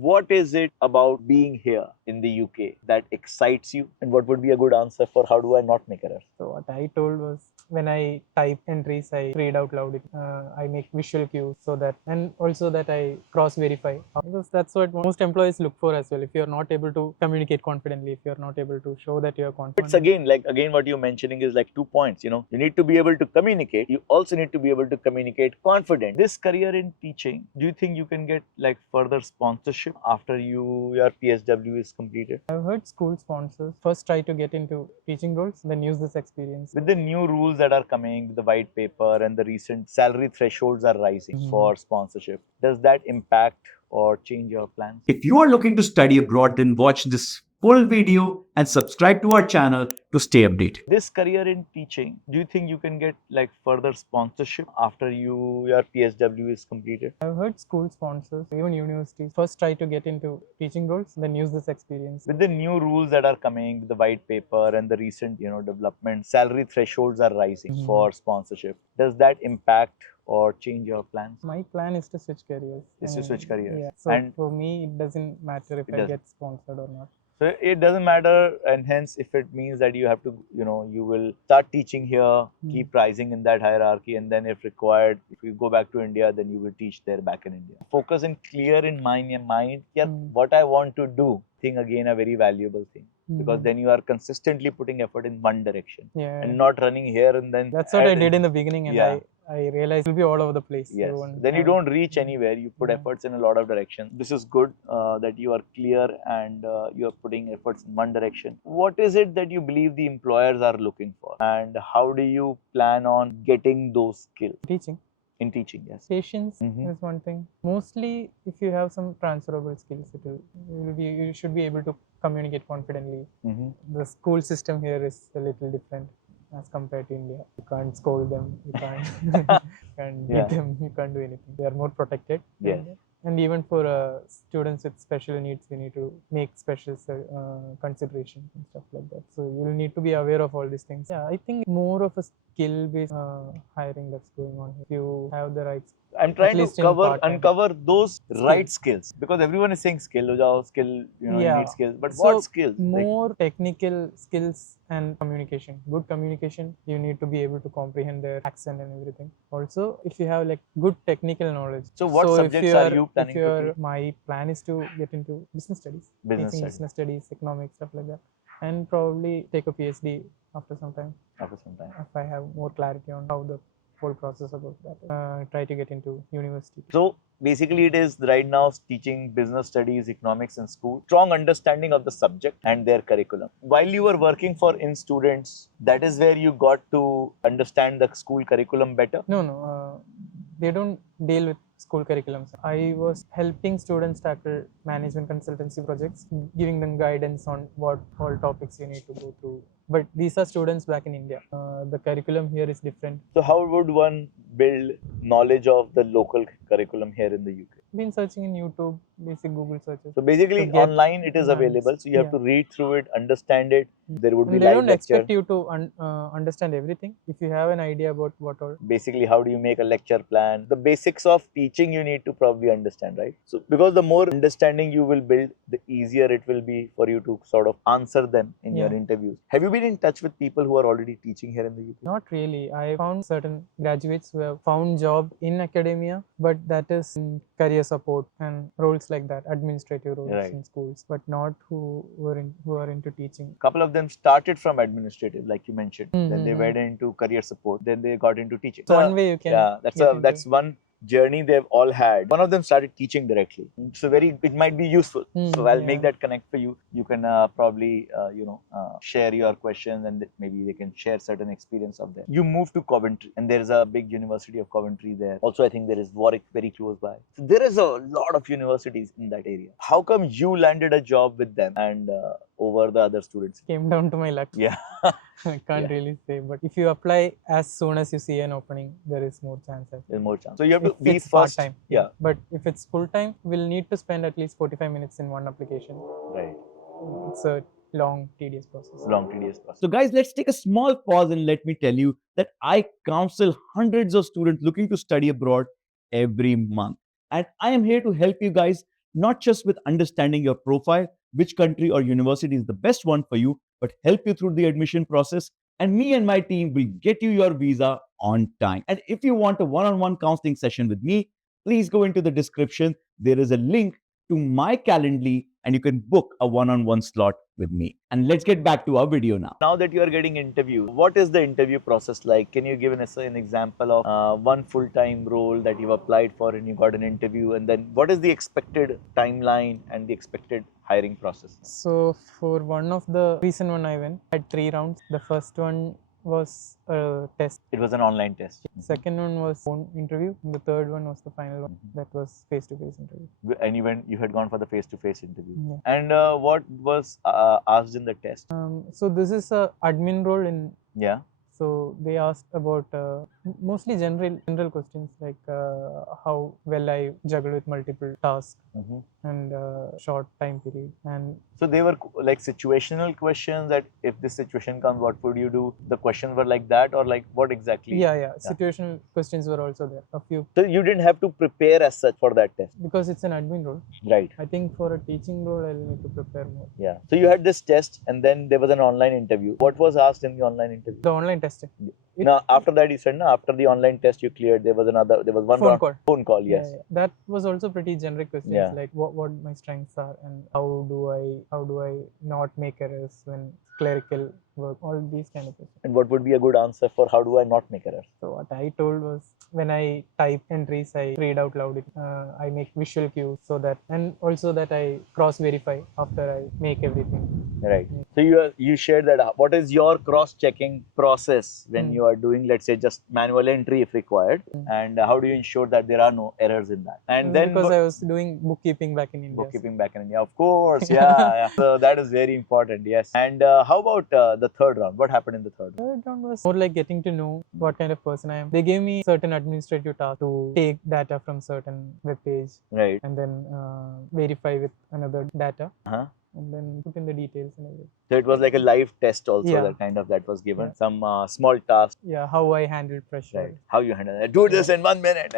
What is it about being here in the UK that excites you? And what would be a good answer for how do I not make errors? So what I told was when I type entries, I read out loud. I make visual cues so that, and also that I cross verify, because that's what most employees look for as well. If you're not able to communicate confidently, if you're not able to show that you're confident, It's again what you're mentioning is like 2 points. You need to be able to communicate. You also need to be able to communicate confident. This career in teaching, do you think you can get like further sponsorship after your PSW is completed? I've heard school sponsors first try to get into teaching roles, then use this experience. With the new rules that are coming, the white paper and the recent salary thresholds are rising for sponsorship, does that impact or change your plans? If you are looking to study abroad, then watch this full video and subscribe to our channel to stay updated. This career in teaching, do you think you can get like further sponsorship after your PSW is completed? I've heard school sponsors, even universities, first try to get into teaching roles, then use this experience. With the new rules that are coming, the white paper and the recent development, salary thresholds are rising for sponsorship. Does that impact or change your plans? My plan is to switch careers. Is to switch careers. Yeah. So And for me, it doesn't matter if I get sponsored or not. so it doesn't matter, and hence if it means that you have to, you will start teaching here, keep rising in that hierarchy, and then if required, if you go back to India, then you will teach there back in India. Focus and clear in mind, yeah, what I want to do. Think again a very valuable thing. Because then you are consistently putting effort in one direction and not running here and then. That's what I did in the beginning, and I realized it will be all over the place. Yes. Then you don't reach anywhere. You put efforts in a lot of directions. This is good that you are clear and you are putting efforts in one direction. What is it that you believe the employers are looking for, and how do you plan on getting those skills? Teaching. In teaching, yes. Patience is one thing. Mostly, if you have some transferable skills, you should be able to communicate confidently. The school system here is a little different as compared to India. You can't scold them, you can't beat them, you can't do anything. They are more protected. Yes. And even for students with special needs, we need to make special consideration and stuff like that. So you'll need to be aware of all these things. Yeah, I think more of a skill-based hiring that's going on. If you have the right, I'm trying to uncover those right skills, because everyone is saying skill, you need skills. But so what skills? More technical skills and communication. Good communication, you need to be able to comprehend their accent and everything. Also, if you have like good technical knowledge. So what subjects are you planning to take? My plan is to get into business studies. Business studies, economics, stuff like that. And probably take a PhD after some time. If I have more clarity on how the whole process about that. Try to get into university. So basically it is right now teaching business studies, economics in school, strong understanding of the subject and their curriculum. While you were working for in students, that is where you got to understand the school curriculum better? No. They don't deal with school curriculums. I was helping students tackle management consultancy projects, giving them guidance on what all topics you need to go through. But these are students back in India. The curriculum here is different. So how would one build knowledge of the local curriculum here in the UK? Been searching in YouTube, basic Google searches. So basically online it is available. So you have to read through it, understand it. There would be live lecture. They don't expect you to understand everything. If you have an idea about what all. Basically, how do you make a lecture plan? The basics of teaching you need to probably understand, right? So because the more understanding you will build, the easier it will be for you to sort of answer them in your interviews. Have you been in touch with people who are already teaching here in the UK? Not really. I found certain graduates who have found job in academia, but that is in career support and roles like that, administrative roles in schools, but not who are into teaching. A couple of them started from administrative, like you mentioned. Then they went into career support. Then they got into teaching. So one way you can. That's one journey they've all had. One of them started teaching directly. So it might be useful. So I'll make that connect for you. You can probably share your questions, and maybe they can share certain experience of them. You moved to Coventry, and there is a big University of Coventry there. Also, I think there is Warwick very close by. So there is a lot of universities in that area. How come you landed a job with them and over the other students? Came down to my luck. Yeah. I can't really say, but if you apply as soon as you see an opening, there is more chance. There's more chance. So you have to be first. Part-time. Yeah. But if it's full-time, we'll need to spend at least 45 minutes in one application. Right. It's a long, tedious process. So guys, let's take a small pause and let me tell you that I counsel hundreds of students looking to study abroad every month. And I am here to help you guys not just with understanding your profile, which country or university is the best one for you, but help you through the admission process. And me and my team will get you your visa on time. And if you want a one-on-one counseling session with me, please go into the description. There is a link to my Calendly and you can book a one-on-one slot with me. And let's get back to our video now. Now that you are getting interviewed, what is the interview process like? Can you give an example of one full-time role that you've applied for and you got an interview, and then what is the expected timeline and the expected hiring process? So for one of the recent one I went, I had 3 rounds. The first one was a test. It was an online test. Second one was phone interview. And the third one was the final one. That was face-to-face interview. And you had gone for the face-to-face interview. Yeah. And what was asked in the test? So this is a admin role in. Yeah. So they asked about mostly general questions like how well I juggle with multiple tasks and short time period. And so they were like situational questions that if this situation comes, what would you do? The questions were like that, or like what exactly? Yeah. Situational questions were also there. A few. So you didn't have to prepare as such for that test, because it's an admin role. right? I think for a teaching role, I'll need to prepare more. Yeah. So you had this test, and then there was an online interview. What was asked in the online interview? The online testing. Now after that, you said no. After the online test you cleared, there was one phone call. Phone call, yes. Yeah. That was also pretty generic questions, Yeah. like what my strengths are and how do I not make errors when clerical work, all these kind of questions. And what would be a good answer for how do I not make errors? So what I told was, when I type entries, I read out loud. I make visual cues so that, and also that I cross verify after I make everything. Right. So you shared that. What is your cross-checking process when you are doing, let's say, just manual entry if required, and how do you ensure that there are no errors in that? And then because I was doing bookkeeping back in India. Bookkeeping back in India, of course. Yeah. So that is very important. Yes. And how about the third round? What happened in the third round? Third round was more like getting to know what kind of person I am. They gave me certain administrative tasks to take data from certain web page, right, and then verify with another data. And then put in the details and everything. So it was like a live test also, Yeah. that was given. Some small tasks. Yeah, how I handled pressure. Right. How you handle it. Do this in 1 minute.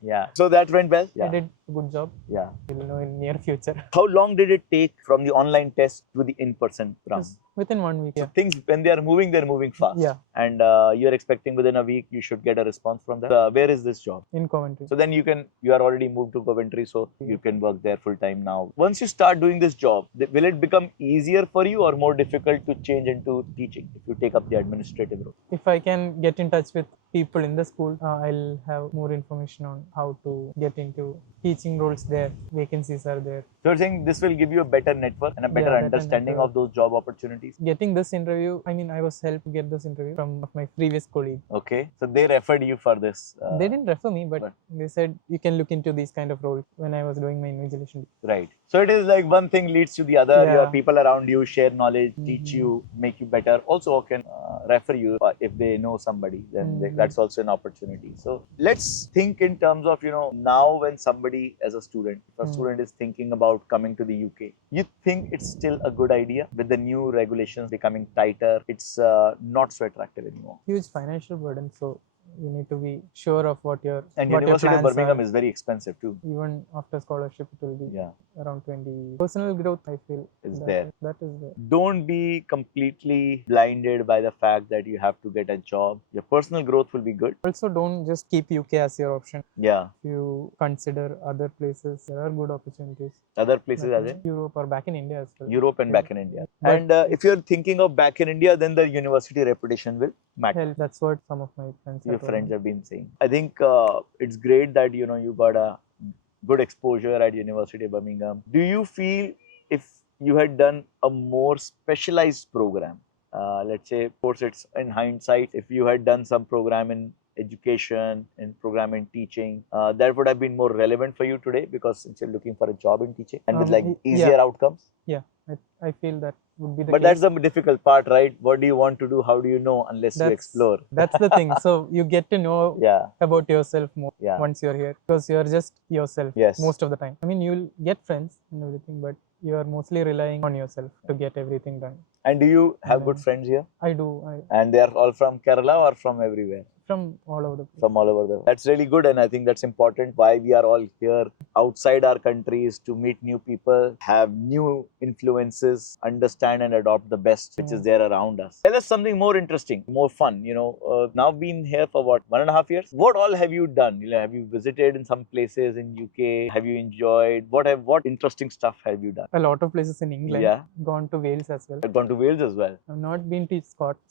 Yeah. So that went well. Yeah. I did a good job. Yeah. We'll know in near future. How long did it take from the online test to the in-person round? Within 1 week. So Yeah. things, when they are moving, they're moving fast. Yeah. And you're expecting within a week you should get a response from them. Where is this job? In Coventry. So then you are already moved to Coventry, so you can work there full time now. Once you start doing this job, will it become easier for you or more difficult to change into teaching if you take up the administrative role? If I can get in touch with people in the school, I'll have more information on how to get into teaching roles there. Vacancies are there. So you're saying this will give you a better network and a better understanding of those job opportunities? Getting this interview, I was helped to get this interview from my previous colleague. Okay, so they referred you for this? They didn't refer me, but they said you can look into these kind of roles when I was doing my invigilation. Right. So it is like one thing leads to the other. Yeah. Your people around you share knowledge, teach you, make you better. Also can refer you if they know somebody, then that's also an opportunity. So let's think in terms of, now when somebody as a student, if a student is thinking about coming to the UK, you think it's still a good idea with the new regulations becoming tighter? It's not so attractive anymore. Huge financial burden, so you need to be sure of what your University of Birmingham is very expensive too. Even after scholarship, it will be around 20. Personal growth, I feel, is that there. That is there. Don't be completely blinded by the fact that you have to get a job. Your personal growth will be good. Also, don't just keep UK as your option. Yeah. If you consider other places, there are good opportunities. Other places as in? Europe or back in India as well. Europe and back in India. But and if you're thinking of back in India, then the university reputation will matter. Hell, that's what some of my friends Have been saying. I think it's great that you got a good exposure at University of Birmingham. Do you feel if you had done a more specialized program, let's say, of course it's in hindsight, if you had done some program in education and program in teaching, that would have been more relevant for you today, because since you're looking for a job in teaching and with like easier outcomes? Yeah, I feel that would be the But case. that's the difficult part, right? What do you want to do? How do you know unless you explore? That's the thing. So you get to know about yourself more once you're here, because you're just yourself most of the time. I mean, you'll get friends and everything, but you're mostly relying on yourself to get everything done. And do you have good friends here? I do. And they are all from Kerala or from everywhere? from all over the place. From all over the world. That's really good, and I think that's important. Why we are all here outside our countries to meet new people, have new influences, understand and adopt the best which is there around us. Tell us something more interesting, more fun. Now been here for what, 1.5 years? What all have you done? Have you visited in some places in UK? Have you enjoyed? What interesting stuff have you done? A lot of places in England. Yeah. Gone to Wales as well. I've gone to Wales as well. I've not been to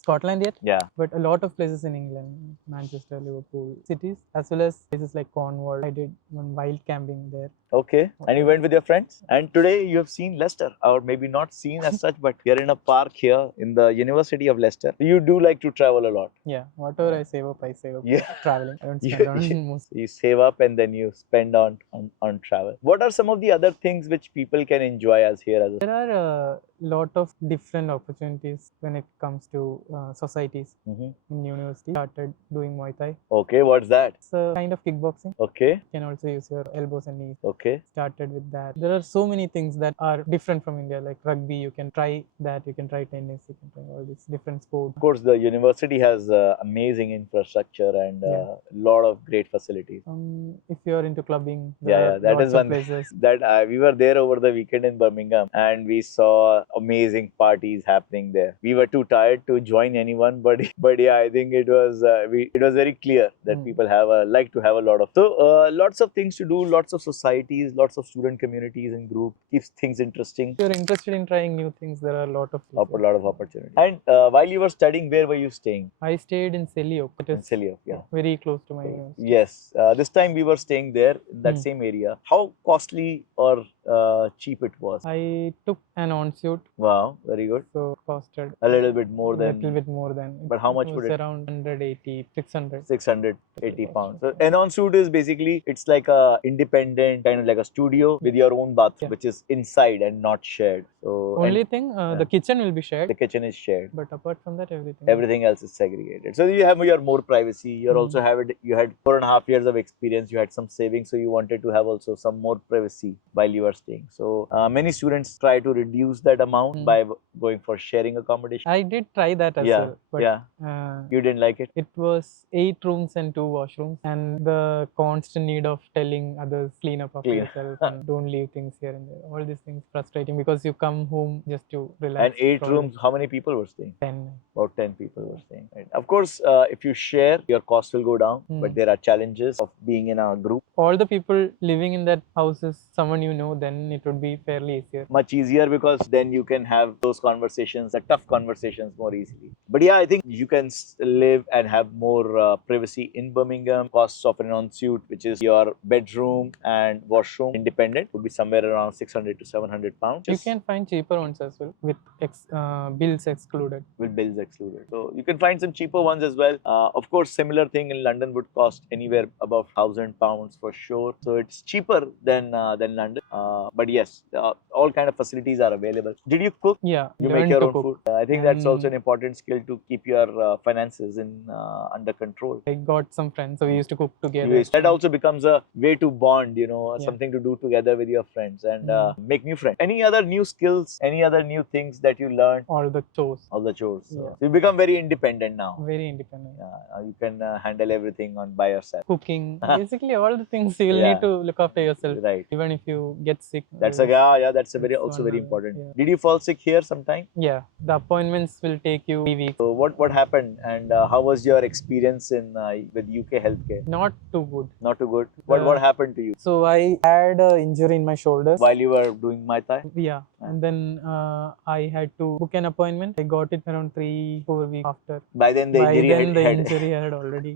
Scotland yet. Yeah. But a lot of places in England, Manchester, Liverpool, cities, as well as places like Cornwall. I did one wild camping there. Okay. And you went with your friends? And today you have seen Leicester, or maybe not seen as such, but you're in a park here in the University of Leicester. You do like to travel a lot. Yeah, whatever I save up Yeah. traveling. I don't spend on most. You save up and then you spend on travel. What are some of the other things which people can enjoy as here? There are a lot of different opportunities when it comes to societies in university. Started doing Muay Thai. Okay, what's that? It's a kind of kickboxing. Okay. You can also use your elbows and knees. Okay. Started with that. There are so many things that are different from India, like rugby. You can try that. You can try tennis. You can try all these different sports. Of course, the university has amazing infrastructure and a lot of great facilities. If you're into clubbing, That is one places. that we were there over the weekend in Birmingham, and we saw amazing parties happening there. We were too tired to join anyone, but yeah, I think it was very clear that people like to have a lot of lots of things to do, lots of societies, lots of student communities and groups, keeps things interesting. If you're interested in trying new things, there are a lot of opportunities. And while you were studying, where were you staying? I stayed in Selly. It is very close to my university. Yes, this time we were staying there in that same area. How costly or cheap it was? I took an on-suit. Wow, very good. So costed a little bit more than. But how much would it? Around 180, 600. 680 pounds. So an on-suit is basically, it's like a independent kind of like a studio with your own bathroom, which is inside and not shared. So only thing, the kitchen will be shared. The kitchen is shared. But apart from that, everything else is segregated. So you have your more privacy. You also you had 4.5 years of experience. You had some savings, so you wanted to have also some more privacy while you were staying. So many students try to reduce that amount by going for sharing accommodation. I did try that as well. But, you didn't like it? It was 8 rooms and 2 washrooms, and the constant need of telling others clean up after yourself and don't leave things here and there. All these things frustrating because you come home just to relax. And 8 rooms, how many people were staying? 10. About 10 people were staying. Right. Of course, if you share, your cost will go down, but there are challenges of being in a group. All the people living in that house is someone you know, then it would be fairly easier. Much easier, because then you can have those conversations, the tough conversations, more easily. But yeah, I think you can live and have more privacy in Birmingham. Costs of an on-suite, which is your bedroom and washroom independent, would be somewhere around 600 to 700 pounds. You can find cheaper ones as well, with bills excluded. With bills excluded. So you can find some cheaper ones as well. Of course, similar thing in London would cost anywhere above £1,000 for sure. So it's cheaper than London. But yes, all kind of facilities are available. Did you cook? Yeah. You make your own food. I think that's also an important skill to keep your finances under control. I got some friends, so we used to cook together. That also becomes a way to bond, something to do together with your friends and make new friends. Any other new skills, any other new things that you learned? All the chores. So you become very independent now. Very independent. You can handle everything by yourself. Cooking, basically all the things you will need to look after yourself. Right. Even if you get sick. That's very important. Yeah. Did you fall sick here sometime? Yeah. The appointments will take you 3 weeks. So what happened, and how was your experience with UK healthcare? Not too good. Not too good. What happened to you? So I had an injury in my shoulders while you were doing Muay Thai. Yeah, and then I had to book an appointment. I got it around 3-4 weeks after. By then the injury had already.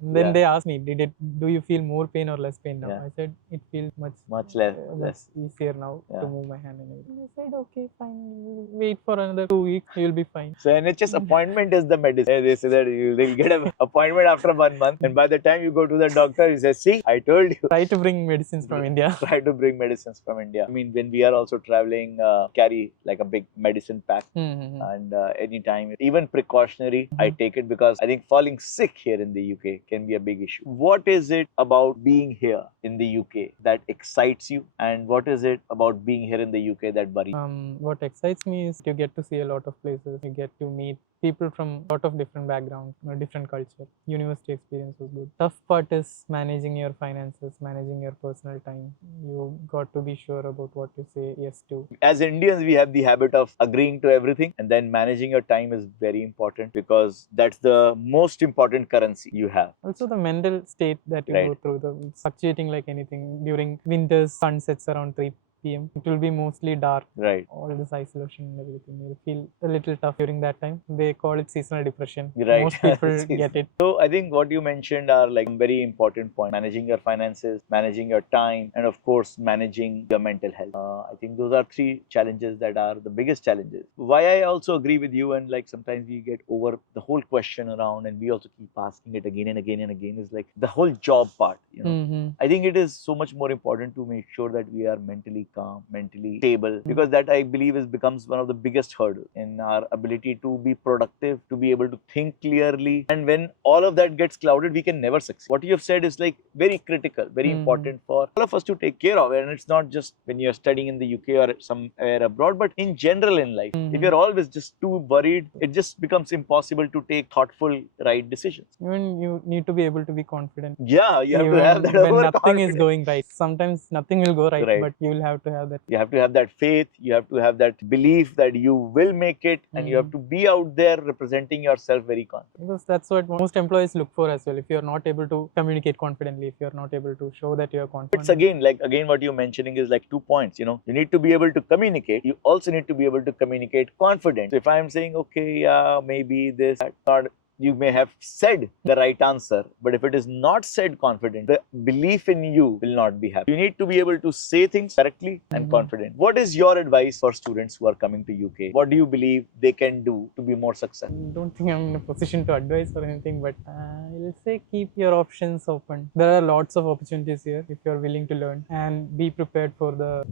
Then they asked me, do you feel more pain or less pain now? I said it feels much less easier now to move my hand and everything. They said okay, fine, wait for another 2 weeks, you'll be fine. So NHS appointment is the medicine. They say that they'll get an appointment after 1 month, and by the time you go to the doctor, he says, see, I told you. Try to bring medicines from India. Try to bring medicines from India. I mean, when we are also traveling, carry like a big medicine pack, and anytime, even precautionary, I take it, because I think falling sick here in the UK UK can be a big issue. What is it about being here in the UK that excites you, and what is it about being here in the UK that worries you? What excites me is you get to see a lot of places. You get to meet people from a lot of different backgrounds, different culture. University experience was good. Tough part is managing your finances, managing your personal time. You got to be sure about what you say yes to. As Indians, we have the habit of agreeing to everything, and then managing your time is very important because that's the most important currency you have. Also, the mental state that you Right. go through, the fluctuating like anything. During winters, sun sets around 3 p.m. It will be mostly dark. Right. All this isolation and everything. You'll feel a little tough during that time. They call it seasonal depression. Right. Most people get it. So I think what you mentioned are like very important points: managing your finances, managing your time, and of course managing your mental health. I think those are three challenges that are the biggest challenges. Why I also agree with you, and like sometimes we get over the whole question around, and we also keep asking it again and again and again, is like the whole job part. I think it is so much more important to make sure that we are mentally calm, mentally stable, because that I believe becomes one of the biggest hurdles in our ability to be productive, to be able to think clearly. And when all of that gets clouded, we can never succeed. What you have said is like very critical, very important for all of us to take care of. And it's not just when you're studying in the UK or somewhere abroad, but in general in life. If you're always just too worried, it just becomes impossible to take thoughtful, right decisions. Even you need to be able to be confident. Yeah, you have Even to have that when nothing is overconfidence. going right. Sometimes nothing will go right, Right. but you will have to have that. You have to have that faith, you have to have that belief that you will make it, and you have to be out there representing yourself very confidently. Because that's what most employees look for as well. If you're not able to communicate confidently, if you're not able to show that you're confident. It's again what you're mentioning is like 2 points. You need to be able to communicate. You also need to be able to communicate confident. So if I'm saying, okay, yeah, maybe this, that, not, you may have said the right answer, but if it is not said confident, the belief in you will not be happy. You need to be able to say things correctly and confident. What is your advice for students who are coming to UK? What do you believe they can do to be more successful? I don't think I'm in a position to advise or anything, but I'll say keep your options open. There are lots of opportunities here if you're willing to learn, and be prepared for the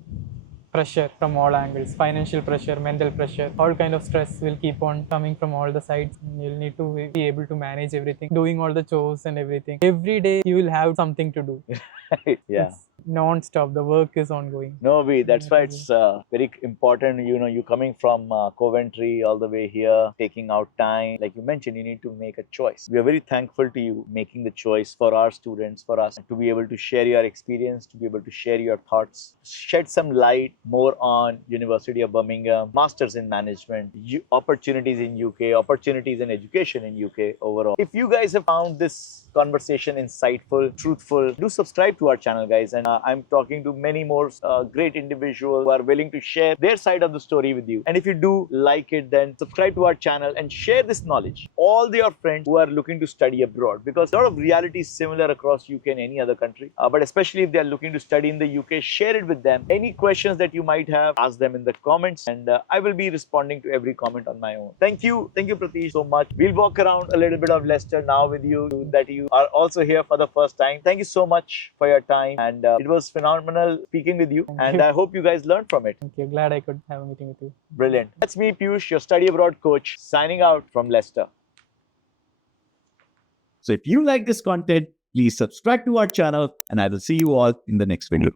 pressure from all angles. Financial pressure, mental pressure, all kind of stress will keep on coming from all the sides. You'll need to be able to manage everything, doing all the chores and everything. Every day you will have something to do. Yeah. It's non-stop. The work is ongoing. No, that's why it's very important. You coming from Coventry all the way here, taking out time. Like you mentioned, you need to make a choice. We are very thankful to you making the choice for our students, for us, to be able to share your experience, to be able to share your thoughts, shed some light more on University of Birmingham, Masters in Management, opportunities in UK, opportunities in education in UK overall. If you guys have found this conversation insightful, truthful, do subscribe to our channel, guys. And I'm talking to many more great individuals who are willing to share their side of the story with you. And if you do like it, then subscribe to our channel and share this knowledge. All your friends who are looking to study abroad, because a lot of reality is similar across UK and any other country. But especially if they are looking to study in the UK, share it with them. Any questions that you might have, ask them in the comments, and I will be responding to every comment on my own. Thank you, Pratish, so much. We'll walk around a little bit of Leicester now with you, that you are also here for the first time. Thank you so much for your time, and it was phenomenal speaking with you. Thank And you. I hope you guys learned from it. Thank you. Glad I could have a meeting with you. Brilliant. That's me, Piyush, your study abroad coach, signing out from Leicester. So if you like this content, please subscribe to our channel, and I will see you all in the next video.